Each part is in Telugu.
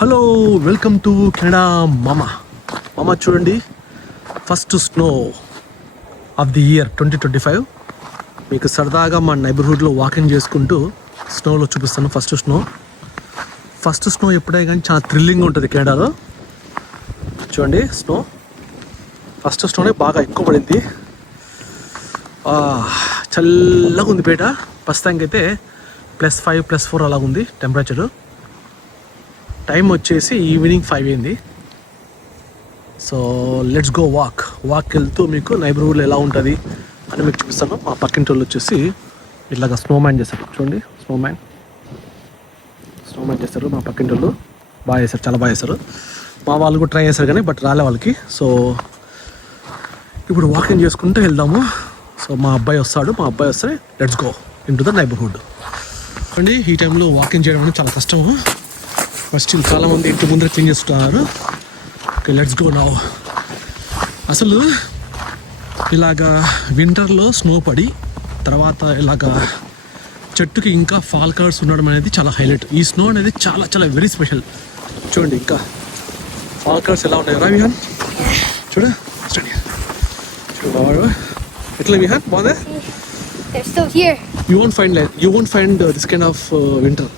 హలో వెల్కమ్ టు కెనడా మామ. మామ చూడండి first snow of the year twenty twenty five. మీకు సరదాగా మా నైబర్హుడ్లో వాకింగ్ చేసుకుంటూ స్నోలో చూపిస్తాను ఫస్ట్ స్నో. ఫస్ట్ స్నో ఎప్పుడే కానీ చాలా థ్రిల్లింగ్ ఉంటుంది కెనడాలో. చూడండి స్నో. ఫస్ట్ స్నోనే బాగా ఎక్కువ పడింది. చల్లగా ఉంది పేట. ప్రస్తుతానికి అయితే ప్లస్ ఫైవ్ ప్లస్ ఫోర్ అలా ఉంది టెంపరేచరు. టైం వచ్చేసి ఈవినింగ్ ఫైవ్ అయింది. So let's go walk walk వెళ్తూ మీకు నైబర్హుడ్ ఎలా ఉంటుంది అని మీకు చూపిస్తాను. మా పక్కింటి వాళ్ళు వచ్చేసి ఇట్లాగా స్నో మ్యాన్ చేస్తారు. చూడండి స్నో మ్యాన్ స్నో చేస్తారు మా పక్కింటి వాళ్ళు బాగా చేస్తారు చాలా బాగా చేస్తారు. మా వాళ్ళు కూడా ట్రై చేస్తారు కానీ బట్ రాలే వాళ్ళకి. సో ఇప్పుడు వాకింగ్ చేసుకుంటూ వెళ్దాము. సో మా అబ్బాయి వస్తాడు. మా అబ్బాయి వస్తే let's go into the neighbourhood అండి ఈ టైంలో వాకింగ్ చేయడం అనేది చాలా కష్టము. ఫస్ట్ చాలా మంది ఇంటి ముందర క్లీన్ చేస్తున్నారు ఓకే లెట్స్ గో నౌ అసలు ఇలాగా వింటర్లో స్నో పడి తర్వాత ఇలాగా చెట్టుకి ఇంకా ఫాల్ కలర్స్ ఉండడం అనేది చాలా హైలైట్ ఈ స్నో అనేది చాలా చాలా వెరీ స్పెషల్ చూడండి ఇంకా ఫాల్ కలర్స్ ఎలా ఉన్నాయి. రా విహాన్ చూడ చూడ ఎట్లా విహాన్ బాగుందా? They're still here. You won't find like you won't find this kind of winter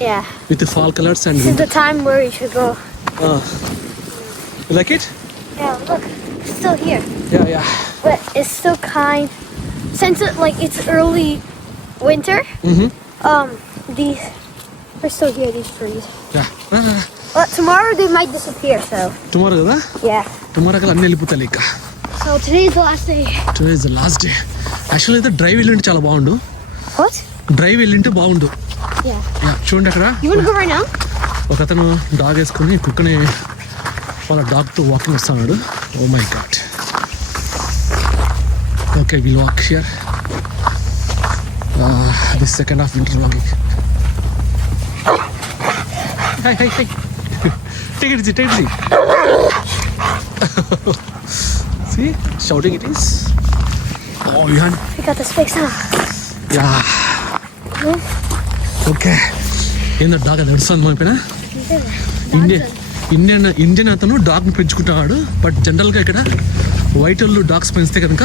Right Yeah. With fall colours and This is the time where you should go. Like it Yeah, look, it's still here. Yeah yeah But it's still kind. Since it like it's early winter, um, these are still here. These trees. Yeah But tomorrow they might disappear. So tomorrow కదా yeah. టుమారో కల్లా అన్ని వెళ్ళిపోతాయి ఇక So today's the last day. Today is the last day actual అయితే డ్రైవ్ వెళ్ళింటే చాలా బాగుండు What? డ్రైవ్ వెళ్ళింటే బాగుండు Yeah. యా చూడండి అక్కడ You wanna go right now? ఒక అతను డాగ్ వేసుకొని కుక్కని వాళ్ళ డాగ్తో వాకింగ్ వస్తున్నాడు ఓ my god okay will walk here this second half winter walking hi hi hi take it take it See, shouting it is. Oh, Johan. We got this fixed now. Yeah. Okay. ఏందో డాగ్ అది నడుస్తుంది మన పైన. ఇండియన్ ఇండియన్ ఇండియన్ అతను డాగ్ని పెంచుకుంటున్నాడు. బట్ జనరల్గా ఇక్కడ వైట్ వాళ్ళు డాగ్స్ పెంచితే కనుక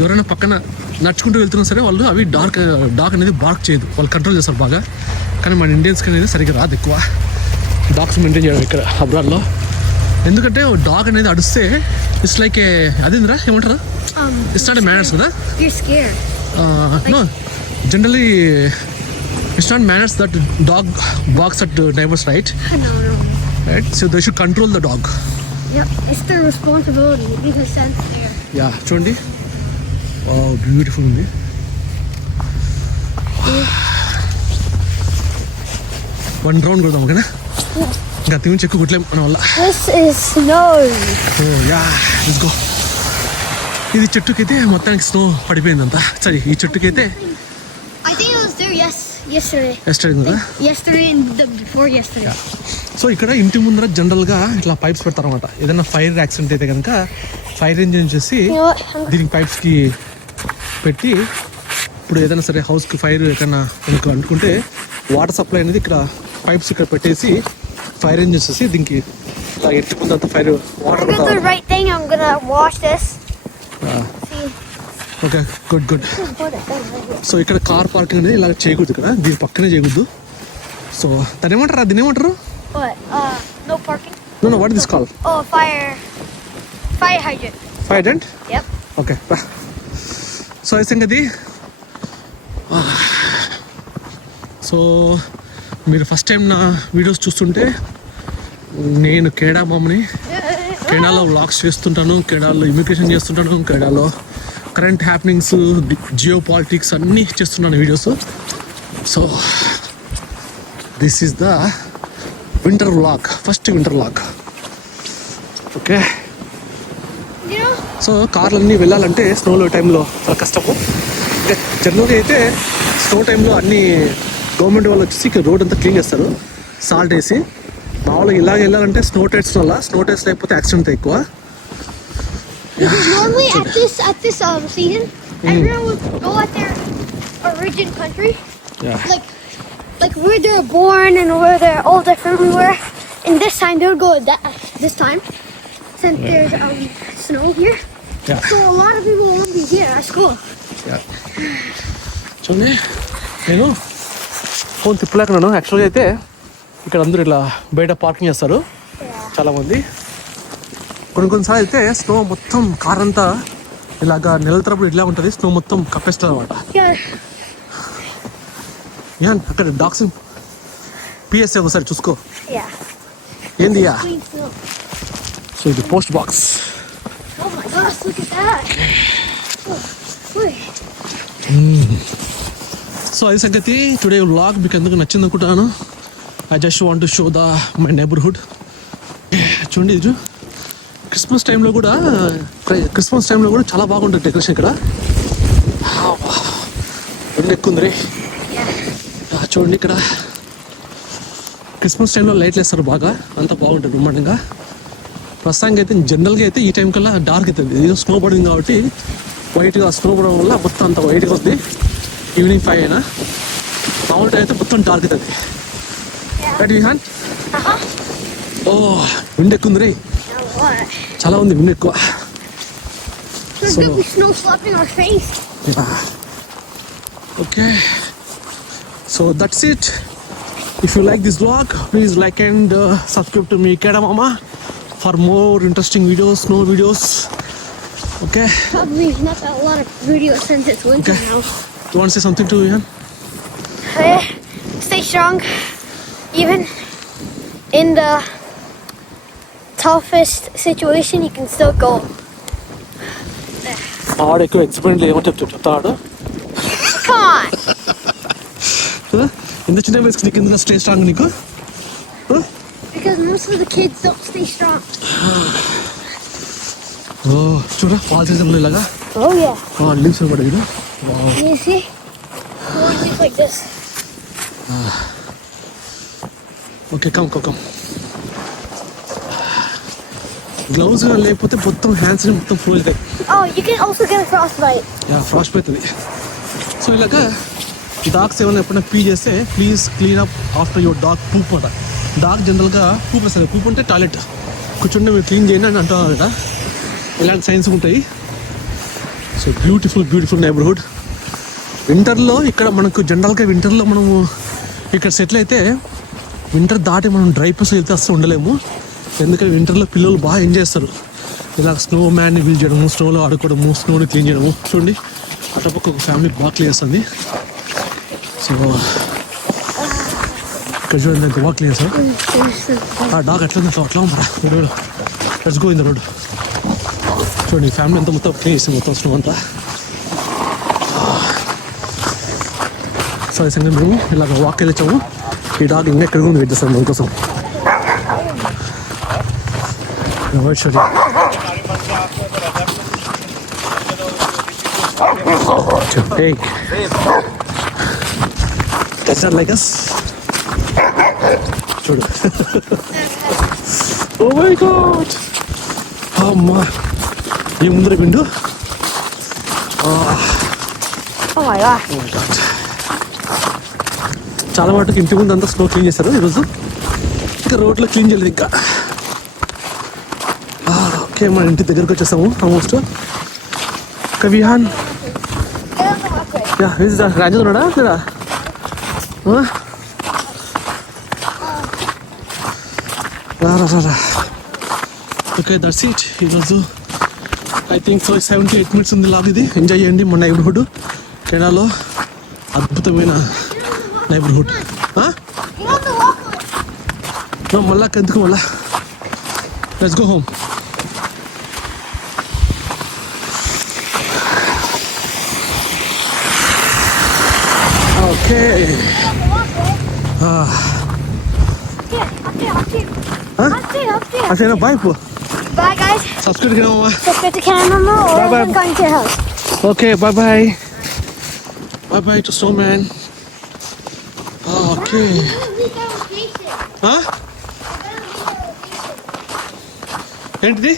ఎవరైనా పక్కన నడుచుకుంటూ వెళ్తున్నా సరే వాళ్ళు అవి డార్క్ డాగ్ అనేది బార్క్ చేయదు. వాళ్ళు కంట్రోల్ చేస్తారు బాగా. కానీ మన ఇండియన్స్కి అనేది సరిగ్గా రాదు ఎక్కువ. డాగ్స్ మెయింటైన్ చేయడం ఇక్కడ అబ్రాడ్లో ఎందుకంటే డాగ్ అనేది అడిస్తే ఇట్స్ లైక్ ఏ అదేంద్రా? ఏమంటారు? Um, ఇట్స్ నాట్ మేనర్స్ కదా? you're it's not manners that dog barks at uh, neighbors, right? No, no, no. Right. So they should control the dog. Yep. It's their responsibility because that's their. Yeah, చూడండి బ్యూటిఫుల్ ఉంది వన్ రౌండ్ కొడదాం ఓకేనా ఇంకా తిని చెక్కు కుట్లేం మన వల్ల. ఓ యా లెట్స్ గో ఇది చెట్టుకైతే మొత్తానికి స్నో పడిపోయిందంతా సరే ఈ చెట్టుకైతే I think it was there yes yesterday. Yesterday కదా Yesterday and the before yesterday. So ఇక్కడ ఇంటి ముందర జనరల్గా ఇట్లా పైప్స్ పెడతారనమాట ఏదైనా ఫైర్ యాక్సిడెంట్ అయితే కనుక ఫైర్ ఇంజిన్ చేసి దీనికి పైప్స్కి పెట్టి ఇప్పుడు ఏదైనా సరే హౌస్కి ఫైర్ ఎక్కడన్నా మనకు అంటుకుంటే వాటర్ సప్లై అనేది ఇక్కడ పైప్స్ ఇక్కడ పెట్టేసి ఫైర్ ఇంజిన్ చేసి దీనికి ఇలా ఇంటి ముందంతా fire water I got the right thing. I'm gonna wash this. Okay good good. So ఇక్కడ కార్ పార్కింగ్ అనేది ఇలా చేయకూడదు ఇక్కడ. దీని పక్కనే చేయకూడదు. సో దాని ఏమంటారు దీని ఏమంటారు. No no what this call hydrant. Fire. Okay so ఈ సంగతి. సో మీరు ఫస్ట్ టైం నా వీడియోస్ చూస్తుంటే నేను కెనడా మామని కెనడాలో వ్లాగ్స్ చేస్తుంటాను కెనడాలో ఇమిగ్రేషన్ చేస్తుంటాను కెనడాలో కరెంట్ హ్యాపెనింగ్స్ జియో పాలిటిక్స్ అన్నీ చేస్తున్నాను videos. So this is the winter vlog first winter vlog okay so కార్లన్నీ వెళ్ళాలంటే స్నోలో టైంలో చాలా కష్టము. ఇంకా జనరల్గా అయితే స్నో టైంలో అన్ని గవర్నమెంట్ వాళ్ళు వచ్చేసి ఇక్కడ రోడ్ అంతా క్లీన్ చేస్తారు. సాల్ట్ వేసి మామూలుగా ఇలాగ వెళ్ళాలంటే స్నో టైట్స్ వల్ల స్నో టైట్స్ లేకపోతే యాక్సిడెంట్ ఎక్కువ. Because normally at this at this um season, everyone would go at their origin country, like like where they're born and where their all their different. We were in this time they would go that this time since there's um snow here. Yeah. So a lot of people won't be here at school. చూడండి నేను ఫోన్ తిప్పలేకున్నాను యాక్చువల్గా అయితే ఇక్కడ అందరూ ఇలా బయట పార్కింగ్ చేస్తారు చాలామంది కొన్ని కొన్నిసార్లు అయితే స్నో మొత్తం కార్ అంతా ఇలాగా నెల తరపుడు ఇట్లా ఉంటుంది స్నో మొత్తం కప్పేస్తుంది అనమాట యాన్ అక్కడ డాక్స్ పిఎస్ఏ ఒకసారి చూసుకో. ఏంది సో ఇది పోస్ట్ బాక్స్ సో అది సంగతి టుడే వ్లాగ్ మీకు ఎందుకు నచ్చింది అనుకుంటాను I just want to show the my neighbourhood చూడండి ఇది చూ- క్రిస్మస్ టైంలో కూడా క్రిస్మస్ టైంలో కూడా చాలా బాగుంటుంది డెకరేషన్ ఇక్కడ. ఎండ ఎక్కువ ఉంది రే చూడండి ఇక్కడ. క్రిస్మస్ టైంలో లైట్లు వేస్తారు బాగా అంత బాగుంటుంది బ్రహ్మాండంగా. ప్రస్తుతానికి అయితే జనరల్గా అయితే ఈ టైం కల్లా డార్క్ అవుతుంది ఇది స్నో పడింది కాబట్టి వైట్గా స్నో పడడం వల్ల మొత్తం అంత వైట్గా వస్తుంది ఈవినింగ్ ఫైవ్ అయినా. మామూలు టైం అయితే మొత్తం డార్క్ అవుతుంది రైట్ విహాన్. ఓ విండ్ ఎక్కువ ఉంది రే? చాలా ఉంది విండ్ ఎక్కువ There's So- gonna be snow slapping our face. Okay so that's it if you like this blog please like and subscribe to me Canada మామా for more interesting videos no videos okay Probably not a lot of videos since it's winter Okay. now. You want say something to Vihaan Eh, stay strong. Even in the toughest situation, you can still go. ఆడు ఎక్కువ ఎక్స్పెరిమెంట్ ఏమో చెప్తా చెప్తాడు Come on. ఎంత చిన్న వయసుకి నీకు ఎందుకు స్టే స్ట్రాంగ్ నీకు Because most of the kids don't stay strong. ఓ చూడ ఫాల్ సీజన్లో ఇలాగా Oh yeah. లీవ్స్ పడే వీడు You see? One leaf like this. Okay come come come gloves లేకపోతే మొత్తం హ్యాండ్స్ మొత్తం ఫుల్ అవుతాయి Oh, you can also get a frostbite. Yeah frost అవుతుంది సో ఇలాగా డాగ్స్ ఏమైనా ఎప్పుడైనా పీ చేస్తే please clean up after your dog poop అంట. డాగ్ జనరల్గా పూప్ వస్తుంది పూప్ అంటే టాయిలెట్ కూర్చుంటే మీరు క్లీన్ చేయండి అని కదా. ఇలాంటి సైన్స్ ఉంటాయి. సో బ్యూటిఫుల్ బ్యూటిఫుల్ నైబర్హుడ్ వింటర్లో ఇక్కడ మనకు జనరల్గా వింటర్లో మనము ఇక్కడ సెటిల్ అయితే వింటర్ దాటి మనం డ్రై ప్లేస్ వెళ్తే అసలు ఉండలేము. ఎందుకంటే వింటర్లో పిల్లలు బాగా ఎంజాయ్ చేస్తారు. ఇలా స్నో మ్యాన్ని బిల్డ్ చేయడము స్నోలో ఆడుకోవడము స్నోని క్లీన్ చేయడము. చూడండి అటుపక్క ఒక ఫ్యామిలీ బాగా క్లీన్ చేస్తుంది. సో ఇక్కడ చూడండి బాగా క్లీన్ చేస్తారు ఆ డాగ్ ఎట్లా ఉంది అట్లా అట్లా ఉందా road let's go in the road చూడండి ఫ్యామిలీ అంతా మొత్తం క్లీన్ చేస్తుంది మొత్తం స్నో అంతా. సో ఈ సంగతి మేము ఇలాగ వాక్ వెళ్ళొచ్చాము ఈ డాగ్ ఇంకా ఎక్కడ ఉంది వెయిట్ చేస్తాం white shirt Hey. That's not like us. చూడు ఓ మై గాడ్ అమ్మా ఈ ముందర Oh గాడ్ చాలా మటుకు ఇంటి ముందు అంతా స్నో క్లీన్ చేశారు ఈరోజు. ఇంకా రోడ్లో క్లీన్ చేయలేదు ఇంకా. ఓకే మన ఇంటి దగ్గరకు వచ్చేసాము ఆల్మోస్ట్. యా ఇది రాజు ఉన్నాడా? లేదా? రా రా రా రా. ఓకే దట్స్ ఇట్ ఈరోజు I think so seventy eight minutes ఉంది లాగ్ ఇది. ఎంజాయ్ చేయండి మన నైబర్హుడ్ కెనాలో అద్భుతమైన నైబర్హుడ్. మళ్ళా ఎందుకు మళ్ళా? Let's go home okay Get on the walkway. Here, up there, up there. Huh? Up there, up there. అసలు బాయ్ పో Bye guys. సబ్స్క్రైబ్ చేయమమ్మా Subscribe to Camera Bye, bye. Going to your house. Okay, bye bye. Bye bye to Snowman. Okay. Huh? ఏంటిది